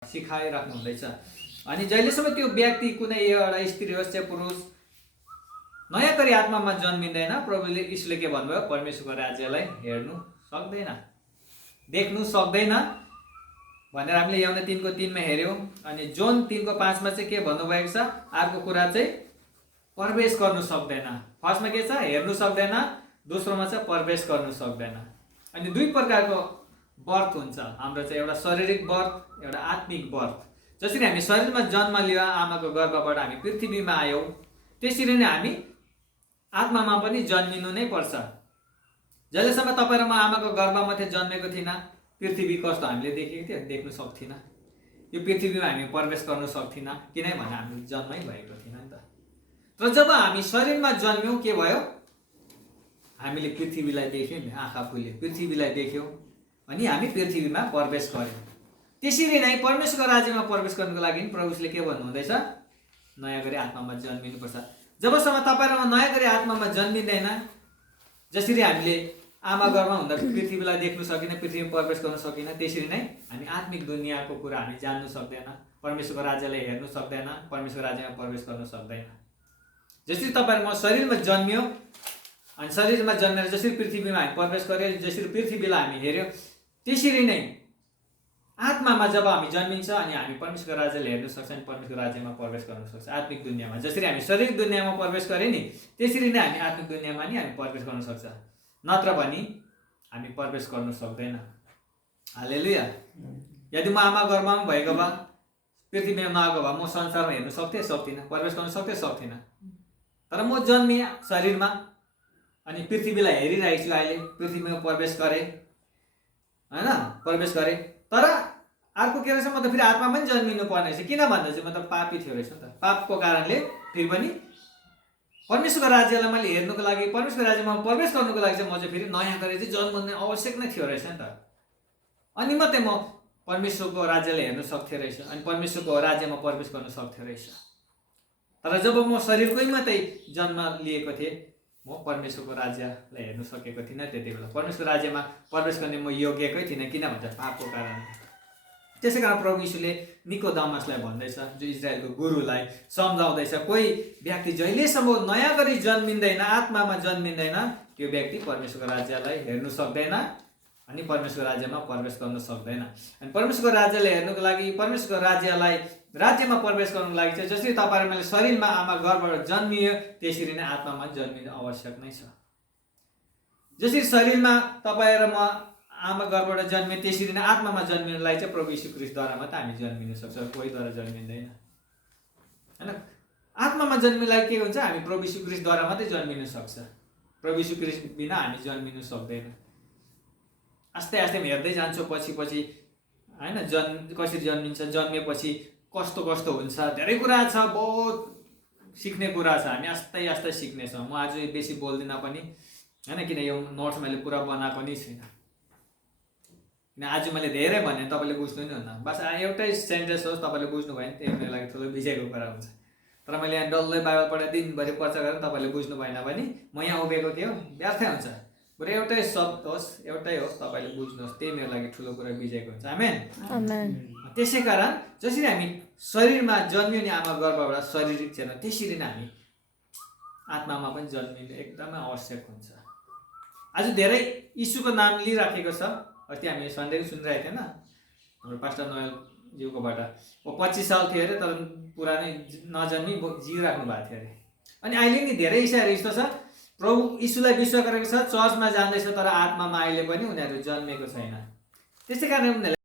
सिकाइराख्नु हुँदैछ। अनि जहिलेसम्म त्यो व्यक्ति कुनै एउटा स्त्री होस् या पुरुष नयाँ गरी आत्मामा जन्मिँदैन, प्रभुले यीशुले के भन्नुभयो, परमेश्वरको राज्यलाई हेर्नु सक्दैन, देख्नु सक्दैन भनेर हामीले यूहन्ना 3:3 मा हेर्यौं। अनि जोन 3:5 मा चाहिँ के भन्नुभएको छ, अर्को कुरा चाहिँ प्रवेश गर्नु सक्दैन। फर्स्टमा के छ, हेर्नु सक्दैन, दोस्रोमा चाहिँ प्रवेश गर्नु सक्दैन। अनि दुई प्रकारको बर्थ हुन्छ हाम्रो चाहिँ, एउटा शारीरिक बर्थ, एउटा आत्मिक बर्थ। जसरी हामी शरीरमा जन्म लियो, आमाको गर्भबाट हामी पृथ्वीमा आयौं, त्यसरी नै हामी आत्मामा पनि जन्मिनु नै पर्छ। जहिलेसम्म तपाईँ र म आमाको गर्भमा थिए, जन्मेको थिएन, पृथ्वी कस्तो हामीले देखेको थियो, देख्नु सक्थिन। यो पृथ्वीमा हामी प्रवेश गर्न सक्थिन, किनभने हामी जन्मै भएको थिएन नि त। तर जब हामी शरीरमा जन्म्यौं, के भयो, हामीले पृथ्वीलाई देख्यौं, आँखा खुल्यो, पृथ्वीलाई देख्यौं, अनि हामी पृथ्वीमा प्रवेश गर्यौं। त्यसरी नै परमेश्वरको राज्यमा प्रवेश गर्नको लागि प्रभुले के भन्नुहुँदैछ, नयाँ गरी आत्मामा जन्मिनुपर्छ। जबसम्म तपाईँ र म नयाँ गरी आत्मामा जन्मिँदैन, जसरी हामीले आमा गर्भमा हुँदा पृथ्वीलाई देख्नु सकिन, पृथ्वीमा प्रवेश गर्न सकिन, त्यसरी नै हामी आत्मिक दुनियाँको कुरा हामी जान्नु सक्दैन, परमेश्वरको राज्यलाई हेर्नु सक्दैन, परमेश्वरको राज्यमा प्रवेश गर्न सक्दैन। जसरी तपाईँ र म शरीरमा जन्मियो, अनि शरीरमा जन्मेर जसरी पृथ्वीमा हामी प्रवेश गर्यौं, जसरी पृथ्वीलाई हामी हेर्यौं, त्यसरी नै आत्मामा जब हामी जन्मिन्छ अनि हामी परमेश्वरको राज्यलाई हेर्न सक्छ, अनि परमेश्वरको राज्यमा प्रवेश गर्न सक्छ। आत्मिक दुनियाँमा जसरी हामी शारीरिक दुनियाँमा प्रवेश गरे नि, त्यसरी नै हामी आत्मिक दुनियाँमा नि हामी प्रवेश गर्न सक्छ, नत्र भने हामी प्रवेश गर्न सक्दैन। हालेलुया। यदि म आमा गर्भमा भएको भए, पृथ्वीमा नआएको भए, म संसारमा हेर्न सक्थे सक्थिनँ, प्रवेश गर्न सक्थे सक्थिनँ। तर म जन्मिएँ शरीरमा, अनि पृथ्वीलाई हेरिरहेको छु, अहिले पृथ्वीमा प्रवेश गरेँ, हैन, प्रवेश गरेँ। तर अर्को के रहेछ, म त फेरि आत्मा पनि जन्मिनु पर्ने रहेछ। किन भन्दा चाहिँ म त पापी थियो रहेछ नि त। पापको कारणले फेरि पनि परमेश्वरको राज्यलाई मैले हेर्नुको लागि, परमेश्वरको राज्यमा प्रवेश गर्नुको लागि चाहिँ म चाहिँ फेरि नयाँ गरी चाहिँ जन्मने आवश्यक नै थियो रहेछ नि त। अनि मात्रै म परमेश्वरको राज्यलाई हेर्न सक्थे रहेछ, अनि परमेश्वरको राज्यमा प्रवेश गर्न सक्थे रहेछ। तर जब म शरीरकै मात्रै जन्म लिएको थिएँ, म परमेश्वरको राज्यलाई हेर्न सकेको थिइनँ। त्यति बेला परमेश्वरको राज्यमा प्रवेश गर्ने म योग्यकै थिइनँ, किन भन्छ पापको कारण। त्यसै कारण प्रभु यीशुले निकोदेमसलाई भन्दैछ, जो इजरायलको गुरुलाई सम्झाउँदैछ, कोही व्यक्ति जहिलेसम्म नयाँ गरी जन्मिँदैन, आत्मामा जन्मिँदैन, त्यो व्यक्ति परमेश्वरको राज्यलाई हेर्न सक्दैन, अनि परमेश्वरको राज्यमा प्रवेश गर्न सक्दैन। अनि परमेश्वरको राज्यलाई हेर्नुको लागि, परमेश्वरको राज्यमा प्रवेश गर्नुको लागि चाहिँ जसरी तपाईँ र मैले शरीरमा आमा गर्भबाट जन्मियो, त्यसरी नै आत्मामा जन्मिनु आवश्यक नै छ। जसरी शरीरमा तपाईँ र म आमा गर्भबाट जन्मिए, त्यसरी नै आत्मामा जन्मिनुलाई चाहिँ प्रभु यीशु ख्रीष्टद्वारा मात्रै हामी जन्मिन सक्छौँ, कोहीद्वारा जन्मिँदैन, हैन। आत्मामा जन्मिनुलाई के हुन्छ, हामी प्रभु यीशु ख्रीष्टद्वारा मात्रै जन्मिन सक्छ। प्रभु यीशु ख्रीष्ट बिना हामी जन्मिन सक्दैन। आस्ते आस्ते हेर्दै जान्छौँ पछि पछि, हैन, कसरी जन्मिन्छ, जन्मेपछि कस्तो कस्तो हुन्छ, धेरै कुरा छ, बहुत सिक्ने कुरा छ, हामी आस्ते आस्ते सिक्नेछौँ। म आज बेसी बोल्दिनँ पनि, हैन, किन यो नोट्स मैले पुरा बनाएको नै छुइनँ। किन आज मैले धेरै भने तपाईँले बुझ्नु नि हुन्न, बस एउटै सेन्टेन्स होस्, तपाईँले बुझ्नु भयो भने त्यही मेरो लागि ठुलो विजयको कुरा हुन्छ। तर मैले यहाँ डल्लै बाइबल पढेर दिनभरि पर्चा गरेर तपाईँले बुझ्नु भएन भने म यहाँ उभिएको थियो, व्यर्थै हुन्छ। बरु एउटै शब्द होस्, एउटै होस्, तपाईँले बुझ्नुहोस्, त्यही मेरो लागि ठुलो कुरा विजयको हुन्छ। आमेन। त्यसै कारण जसरी हामी शरीरमा जन्मियो नि आमा गर्भबाट, शारीरिक छैन, त्यसरी नै हामी आत्मामा पनि जन्मिनु एकदमै आवश्यक हुन्छ। आज धेरै यीशुको नाम लिइराखेको छ। अस्ति हामी सन्डे सुनिरहेको थिएन, हाम्रो पास्टर नोयल ज्यूकोबाट, वो 25 साल थियो अरे, तर पुरानै नजन्मी जिइराख्नु भएको थियो अरे। अनि अहिले नि धेरै इसाईहरू यस्तो छ, प्रभु यीशुलाई विश्वास गरेको छ, चर्चमा जाँदैछ, तर आत्मामा अहिले पनि उनीहरू जन्मेको छैन। त्यसै कारण उनीहरूले